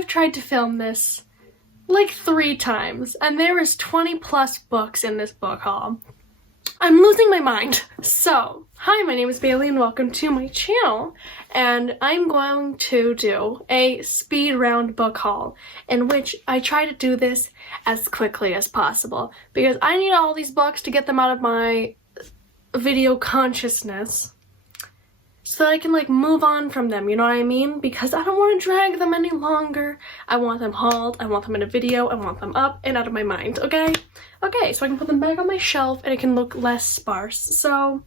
I've tried to film this like 3 times, and there is 20 plus books in this book haul. I'm losing my mind. So, hi, my name is Bailey and welcome to my channel, and I'm going to do a speed round book haul in which I try to do this as quickly as possible because I need all these books to get them out of my video consciousness so that I can like move on from them, you know what I mean? Because I don't want to drag them any longer. I want them hauled, I want them in a video, I want them up and out of my mind, okay? Okay, so I can put them back on my shelf and it can look less sparse. So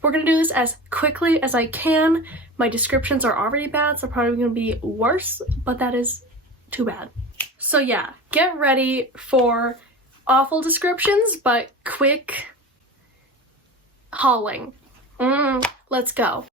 we're gonna do this as quickly as I can. My descriptions are already bad, so probably gonna be worse, but that is too bad. So yeah, get ready for awful descriptions, but quick hauling. Let's go.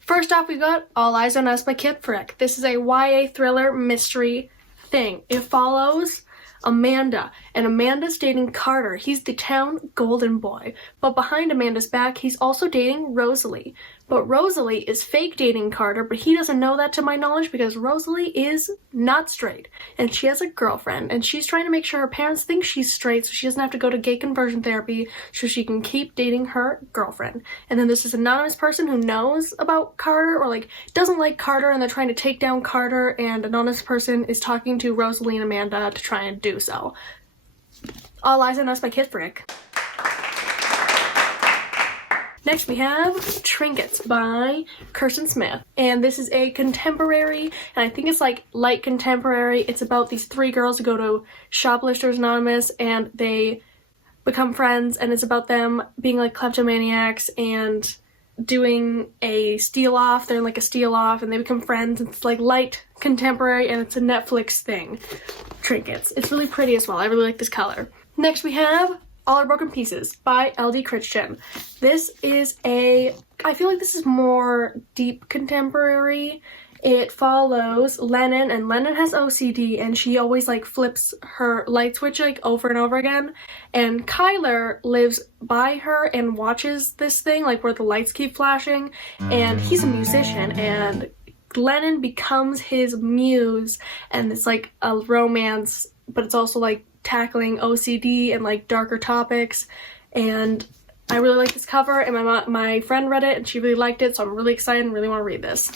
First off, we got All Eyes on Us by Kit Frick. This is a YA thriller mystery thing. It follows Amanda, and Amanda's dating Carter. He's the town golden boy. But behind Amanda's back, he's also dating Rosalie. But Rosalie is fake dating Carter, but he doesn't know that to my knowledge because Rosalie is not straight. And she has a girlfriend, and she's trying to make sure her parents think she's straight so she doesn't have to go to gay conversion therapy so she can keep dating her girlfriend. And then this is an anonymous person who knows about Carter or like doesn't like Carter and they're trying to take down Carter, and an anonymous person is talking to Rosalie and Amanda to try and do so. All Eyes on Us by Kit Frick. Next we have Trinkets by Kirsten Smith, and this is a contemporary, and I think it's like light contemporary. It's about these 3 girls who go to Shoplifters Anonymous and they become friends, and it's about them being like kleptomaniacs and doing a steal off. They're in like a steal off and they become friends. It's like light contemporary and it's a Netflix thing. Trinkets. It's really pretty as well. I really like this color. Next we have All Our Broken Pieces by L.D. Christian. This is I feel like this is more deep contemporary. It follows Lennon, and Lennon has OCD and she always like flips her light switch like over and over again. And Kyler lives by her and watches this thing like where the lights keep flashing, and he's a musician and Lennon becomes his muse, and it's like a romance, but it's also like tackling OCD and like darker topics. And I really like this cover, and my friend read it and she really liked it, so I'm really excited and really want to read this.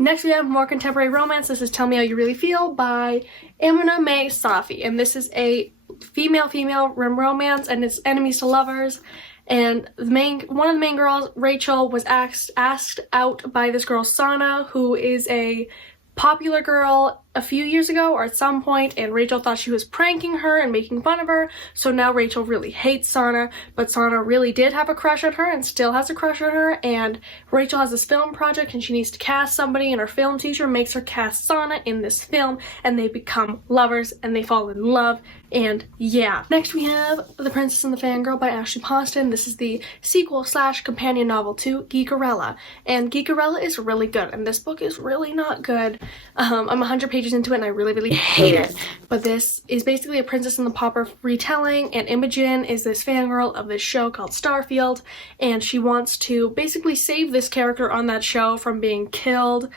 Next we have more contemporary romance. This is Tell Me How You Really Feel by Amina May Safi, and this is a female romance, and it's enemies to lovers. And one of the main girls, Rachel, was asked out by this girl Sana, who is a popular girl a few years ago or at some point, and Rachel thought she was pranking her and making fun of her, so now Rachel really hates Sana, but Sana really did have a crush on her and still has a crush on her, and Rachel has this film project and she needs to cast somebody, and her film teacher makes her cast Sana in this film, and they become lovers and they fall in love, and yeah. Next we have The Princess and the Fangirl by Ashley Poston. This is the sequel / companion novel to Geekerella, and Geekerella is really good, and this book is really not good. I'm 100 pages into it and I really hate it. But this is basically a Princess and the Pauper retelling, and Imogen is this fangirl of this show called Starfield, and she wants to basically save this character on that show from being killed,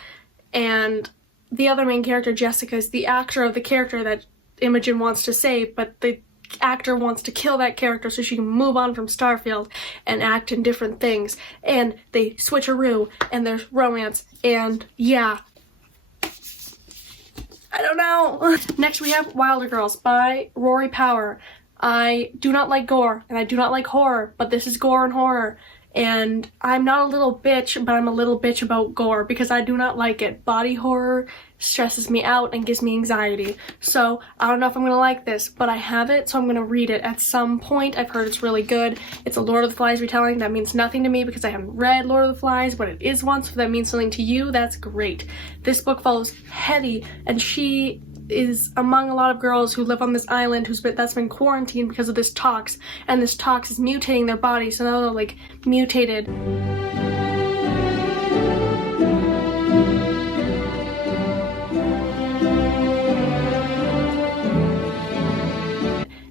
and the other main character, Jessica, is the actor of the character that Imogen wants to save, but the actor wants to kill that character so she can move on from Starfield and act in different things, and they switcheroo and there's romance, and yeah. I don't know. Next we have Wilder Girls by Rory Power. I do not like gore and I do not like horror, but this is gore and horror. And I'm not a little bitch, but I'm a little bitch about gore because I do not like it. Body horror stresses me out and gives me anxiety. So I don't know if I'm gonna like this, but I have it, so I'm gonna read it at some point. I've heard it's really good. It's a Lord of the Flies retelling. That means nothing to me because I haven't read Lord of the Flies, but it is one, so if that means something to you, that's great. This book follows Hetty, and she is among a lot of girls who live on this island that's been quarantined because of this tox, and this tox is mutating their bodies, so now they're like mutated.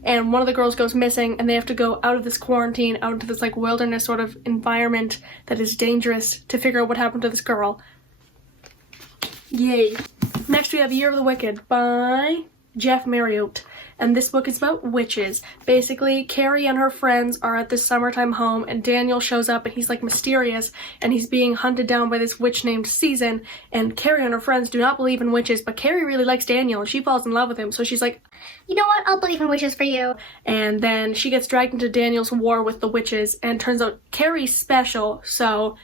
And one of the girls goes missing, and they have to go out of this quarantine, out into this like wilderness sort of environment that is dangerous to figure out what happened to this girl. Yay. Next we have Year of the Wicked by Jeff Marriott. And this book is about witches. Basically, Carrie and her friends are at this summertime home, and Daniel shows up and he's like mysterious, and he's being hunted down by this witch named Season, and Carrie and her friends do not believe in witches, but Carrie really likes Daniel and she falls in love with him, so she's like, you know what, I'll believe in witches for you. And then she gets dragged into Daniel's war with the witches, and turns out Carrie's special, so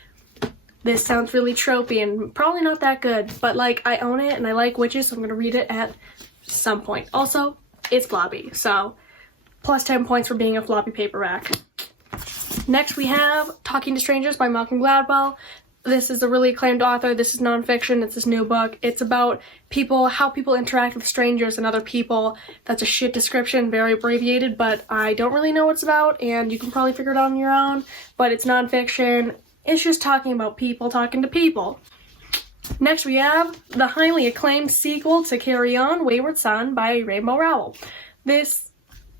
this sounds really tropey and probably not that good, but like, I own it and I like witches, so I'm gonna read it at some point. Also, it's floppy, so plus 10 points for being a floppy paperback. Next we have Talking to Strangers by Malcolm Gladwell. This is a really acclaimed author. This is nonfiction. It's his new book. It's about people, how people interact with strangers and other people. That's a shit description, very abbreviated, but I don't really know what it's about, and you can probably figure it out on your own, but it's nonfiction. It's just talking about people talking to people. Next we have the highly acclaimed sequel to Carry On, Wayward Son by Rainbow Rowell. This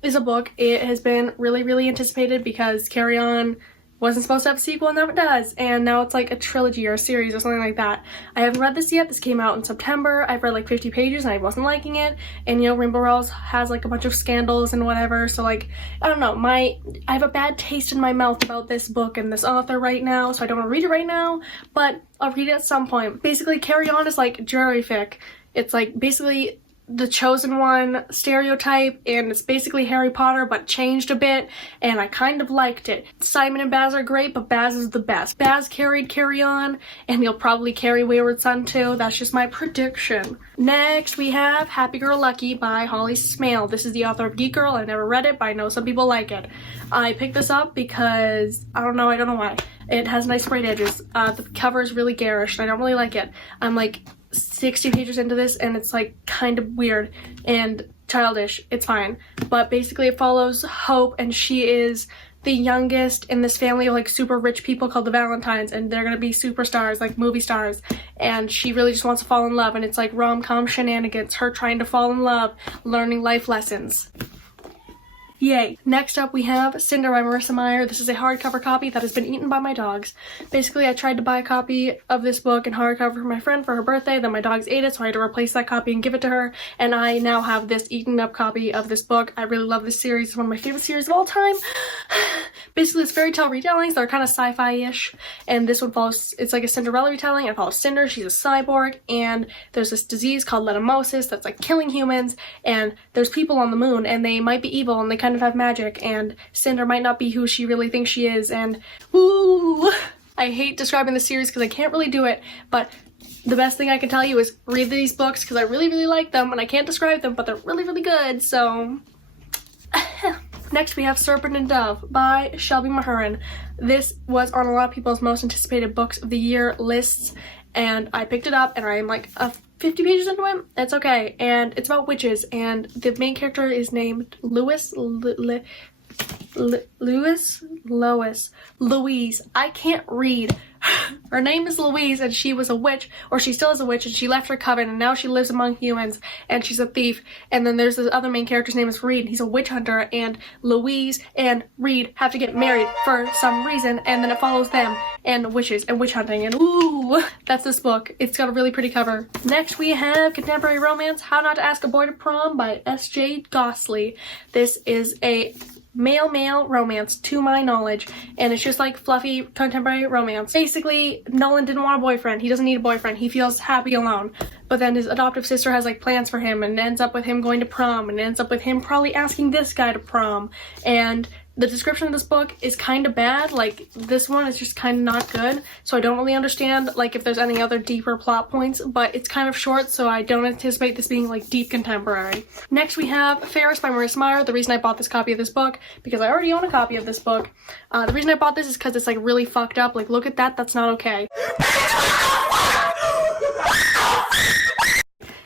is a book. It has been really anticipated because Carry On wasn't supposed to have a sequel and now it does, and now it's like a trilogy or a series or something like that. I haven't read this yet. This came out in September. I've read like 50 pages and I wasn't liking it, and you know, Rainbow Rowell has like a bunch of scandals and whatever, so like, I don't know, I have a bad taste in my mouth about this book and this author right now, so I don't want to read it right now, but I'll read it at some point. Basically, Carry On is like jury fic. It's like basically the chosen one stereotype, and it's basically Harry Potter but changed a bit, and I kind of liked it. Simon and Baz are great, but Baz is the best. Baz carried Carry On, and he'll probably carry Wayward Son too. That's just my prediction. Next we have Happy Girl Lucky by Holly Smale. This is the author of Geek Girl. I've never read it, but I know some people like it. I picked this up because I don't know why. It has nice sprayed edges. The cover is really garish and I don't really like it. I'm like 60 pages into this and it's like kind of weird and childish. It's fine, but basically it follows Hope, and she is the youngest in this family of like super rich people called the Valentines, and they're gonna be superstars, like movie stars, and she really just wants to fall in love, and it's like rom-com shenanigans, her trying to fall in love, learning life lessons. Yay. Next up we have Cinder by Marissa Meyer. This is a hardcover copy that has been eaten by my dogs. Basically, I tried to buy a copy of this book in hardcover for my friend for her birthday, then my dogs ate it, so I had to replace that copy and give it to her, and I now have this eaten up copy of this book. I really love this series. It's one of my favorite series of all time. Basically, it's fairy tale retellings that are kind of sci-fi-ish, and this one follows, it's like a Cinderella retelling. It follows Cinder. She's a cyborg, and there's this disease called letumosis that's like killing humans, and there's people on the moon, and they might be evil, and they kind of have magic, and Cinder might not be who she really thinks she is, and ooh, I hate describing the series because I can't really do it, but the best thing I can tell you is read these books because I really like them, and I can't describe them, but they're really good, so... Next we have Serpent and Dove by Shelby Mahurin. This was on a lot of people's most anticipated books of the year lists, and I picked it up and I'm like 50 pages into it. It's okay, and it's about witches, and the main character is named Louise. I can't read. Her name is Louise, and she was a witch, or she still is a witch, and she left her coven, and now she lives among humans, and she's a thief. And then there's this other main character's name is Reed, and he's a witch hunter, and Louise and Reed have to get married for some reason, and then it follows them, and witches, and witch hunting, and ooh, that's this book. It's got a really pretty cover. Next we have Contemporary Romance, How Not to Ask a Boy to Prom by S.J. Gossley. This is a male romance to my knowledge, and it's just like fluffy contemporary romance. Basically, Nolan didn't want a boyfriend. He doesn't need a boyfriend. He feels happy alone, but then his adoptive sister has like plans for him, and it ends up with him going to prom, and it ends up with him probably asking this guy to prom. And the description of this book is kind of bad. Like, this one is just kind of not good, so I don't really understand like if there's any other deeper plot points, but it's kind of short, so I don't anticipate this being like deep contemporary. Next we have Ferris by Marissa Meyer. The reason I bought this copy of this book, because I already own a copy of this book. The reason I bought this is because it's like really fucked up. Like, look at that, that's not okay.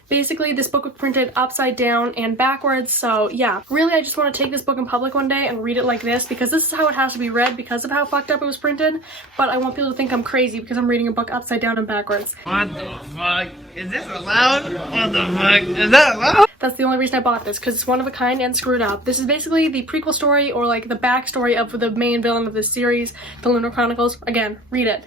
Basically, this book was printed upside down and backwards, so yeah. Really, I just want to take this book in public one day and read it like this, because this is how it has to be read because of how fucked up it was printed, but I want people to think I'm crazy because I'm reading a book upside down and backwards. What the fuck? Is this allowed? What the fuck? Is that allowed? That's the only reason I bought this, because it's one of a kind and screwed up. This is basically the prequel story, or like the backstory of the main villain of this series, the Lunar Chronicles. Again, read it.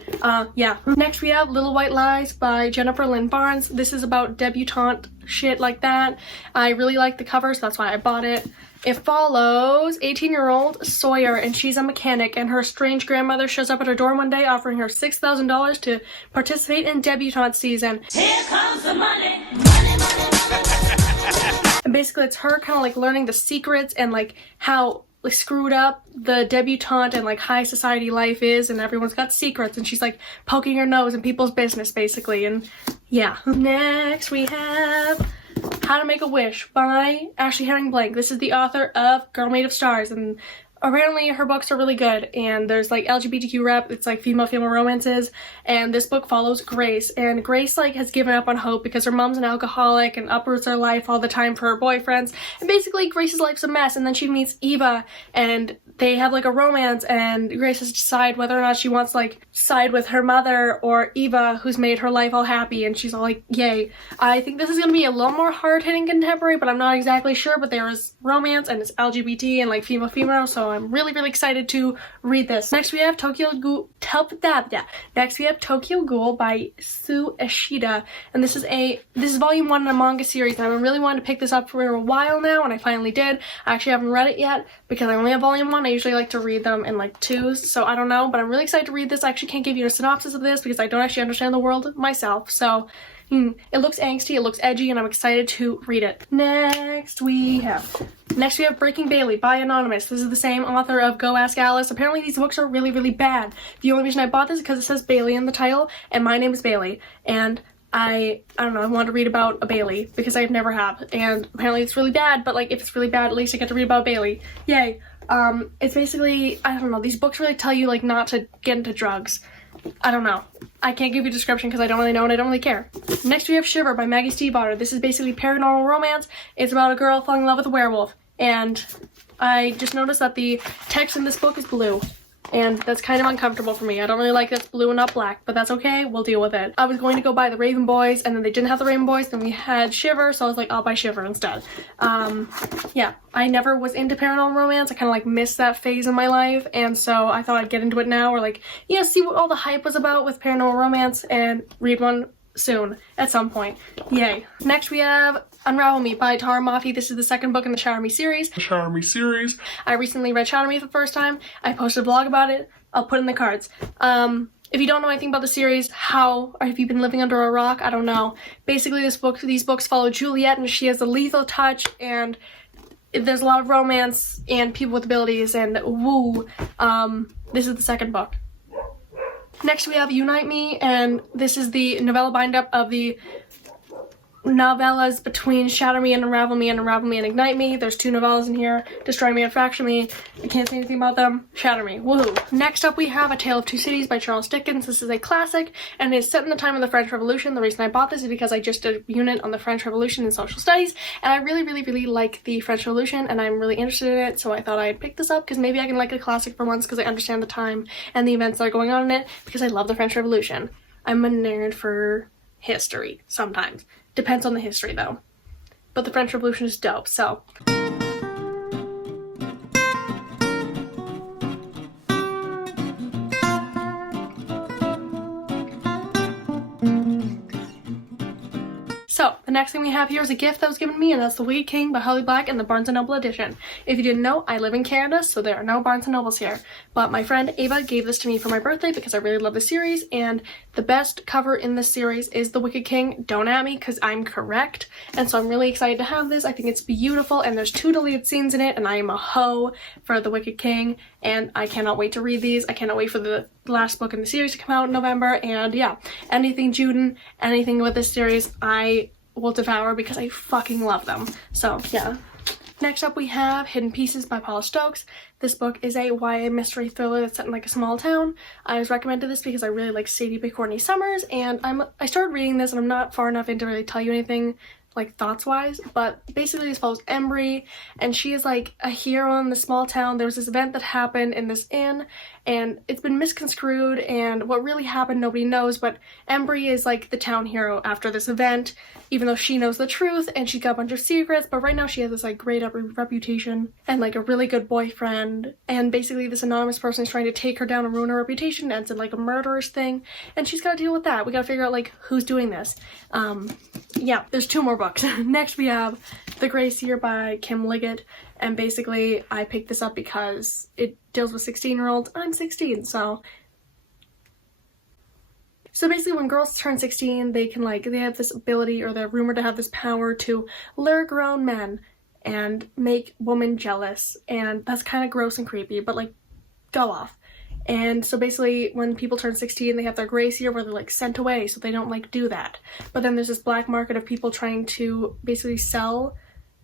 Yeah. Next we have Little White Lies by Jennifer Lynn Barnes. This is about debutante shit like that. I really like the cover, so that's why I bought it. It follows 18-year-old Sawyer, and she's a mechanic, and her strange grandmother shows up at her door one day offering her $6,000 to participate in debutante season. Here comes the money. Money, money, money. And basically it's her kind of like learning the secrets and like how like screwed up the debutante and like high society life is, and everyone's got secrets, and she's like poking her nose in people's business basically. And yeah. Next we have How to Make a Wish by Ashley Herring Blank. This is the author of Girl Made of Stars, and apparently her books are really good, and there's like LGBTQ rep, it's like female romances, and this book follows Grace, and Grace like has given up on hope because her mom's an alcoholic and uproots her life all the time for her boyfriends, and basically Grace's life's a mess. And then she meets Eva, and they have like a romance, and Grace has to decide whether or not she wants to like side with her mother or Eva, who's made her life all happy, and she's all like, yay. I think this is gonna be a little more hard-hitting contemporary, but I'm not exactly sure. But there is romance, and it's LGBT and like female, so I'm really excited to read this. Next we have Tokyo Ghoul by Sue Ishida, and this is volume 1 in a manga series, and I've been really wanting to pick this up for a while now, and I finally did. I actually haven't read it yet because I only have volume 1. I usually like to read them in like 2s, so I don't know, but I'm really excited to read this. I actually can't give you a synopsis of this because I don't actually understand the world myself, so it looks angsty, it looks edgy, and I'm excited to read it. Next we have Breaking Bailey by Anonymous. This is the same author of Go Ask Alice. Apparently these books are really bad. The only reason I bought this is because it says Bailey in the title, and my name is Bailey, and I don't know, I wanted to read about a Bailey because I never have, and apparently it's really bad, but like if it's really bad, at least I get to read about Bailey. Yay. It's basically, I don't know, these books really tell you like not to get into drugs. I don't know. I can't give you a description because I don't really know and I don't really care. Next we have Shiver by Maggie Stiefvater. This is basically paranormal romance. It's about a girl falling in love with a werewolf, and I just noticed that the text in this book is blue, and that's kind of uncomfortable for me. I don't really like that it's blue and not black, but that's okay, we'll deal with it. I was going to go buy the Raven Boys, and then they didn't have the Raven Boys, then we had Shiver, so I was like, I'll buy Shiver instead. Yeah, I never was into paranormal romance. I kind of like missed that phase in my life, and so I thought I'd get into it now, or like, you know, see what all the hype was about with paranormal romance and read one soon, at some point. Yay. Next we have Unravel Me by Tara Mafi. This is the second book in the Shatter Me series. I recently read Shatter Me for the first time. I posted a blog about it. I'll put in the cards. If you don't know anything about the series, or have you been living under a rock? I don't know. Basically these books follow Juliet, and she has a lethal touch, and there's a lot of romance and people with abilities, and woo. This is the second book. Next we have Unite Me, and this is the novella bind-up of the novellas between Shatter Me and Unravel Me and Ignite Me. There's 2 novellas in here, Destroy Me and Fracture Me. I can't say anything about them. Shatter Me. Woohoo. Next up we have A Tale of Two Cities by Charles Dickens. This is a classic, and it's set in the time of the French Revolution. The reason I bought this is because I just did a unit on the French Revolution in social studies, and I really like the French Revolution, and I'm really interested in it, so I thought I'd pick this up because maybe I can like a classic for once because I understand the time and the events that are going on in it, because I love the French Revolution. I'm a nerd for history sometimes. Depends on the history though. But the French Revolution is dope, so. So, the next thing we have here is a gift that was given to me, and that's The Wicked King by Holly Black in the Barnes & Noble edition. If you didn't know, I live in Canada, so there are no Barnes & Nobles here. But my friend Ava gave this to me for my birthday because I really love the series, and the best cover in this series is The Wicked King. Don't at me, because I'm correct. And so I'm really excited to have this. I think it's beautiful, and there's 2 deleted scenes in it, and I am a hoe for The Wicked King, and I cannot wait to read these. I cannot wait for the last book in the series to come out in November, and yeah, anything Juden, anything with this series, I will devour because I fucking love them. So yeah. Next up we have Hidden Pieces by Paula Stokes. This book is a YA mystery thriller that's set in like a small town. I was recommended this because I really like Sadie Picourtney Summers, and I started reading this, and I'm not far enough in to really tell you anything like thoughts wise, but basically this follows Embry, and she is like a hero in this small town. There was this event that happened in this inn, and it's been misconstrued, and what really happened nobody knows, but Embry is like the town hero after this event, even though she knows the truth, and she's got a bunch of secrets, but right now she has this like great reputation, and like a really good boyfriend, and basically this anonymous person is trying to take her down and ruin her reputation, ends in like a murderous thing, and she's gotta deal with that. We gotta figure out like who's doing this. Yeah, there's 2 more books. Next we have The Gray Seer by Kim Liggett, and basically I picked this up because it deals with 16-year-olds. I'm 16, so basically when girls turn 16, they can like, they have this ability, or they're rumored to have this power to lure grown men and make women jealous, and that's kind of gross and creepy, but like, go off. And so basically when people turn 16, they have their grace year where they're like sent away, so they don't like do that. But then there's this black market of people trying to basically sell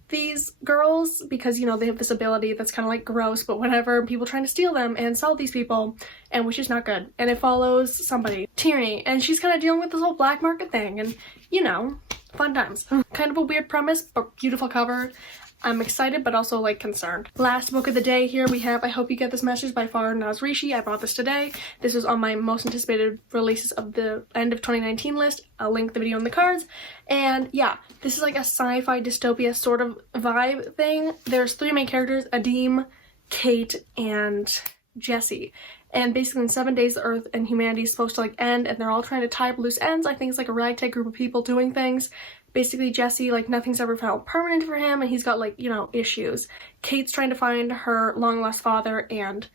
these girls because, you know, they have this ability that's kind of like gross, but whatever, people trying to steal them and sell these people, and which is not good. And it follows somebody, Tierney, and she's kind of dealing with this whole black market thing, and you know, fun times. Kind of a weird premise, but beautiful cover. I'm excited, but also like concerned. Last book of the day here we have I Hope You Get This Message by Farnaz Rishi. I bought this today. This was on my most anticipated releases of the end of 2019 list. I'll link the video in the cards. And yeah, this is like a sci-fi dystopia sort of vibe thing. There's 3 main characters, Adim, Kate, and Jesse. And basically in 7 days the Earth and humanity is supposed to like end, and they're all trying to tie up loose ends. I think it's like a ragtag group of people doing things. Basically Jesse, like nothing's ever felt permanent for him, and he's got like, you know, issues. Kate's trying to find her long lost father, and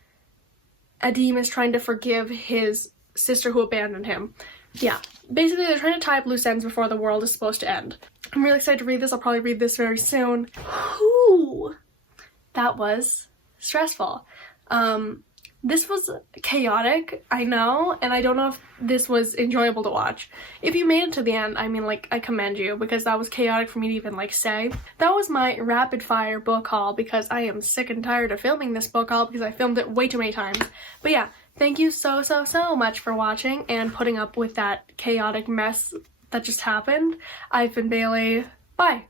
Adim is trying to forgive his sister who abandoned him. Yeah, basically they're trying to tie up loose ends before the world is supposed to end. I'm really excited to read this. I'll probably read this very soon. Whew, that was stressful. This was chaotic, I know, and I don't know if this was enjoyable to watch. If you made it to the end, I mean, like, I commend you, because that was chaotic for me to even, like, say. That was my rapid fire book haul, because I am sick and tired of filming this book haul, because I filmed it way too many times. But yeah, thank you so much for watching and putting up with that chaotic mess that just happened. I've been Bailey. Bye!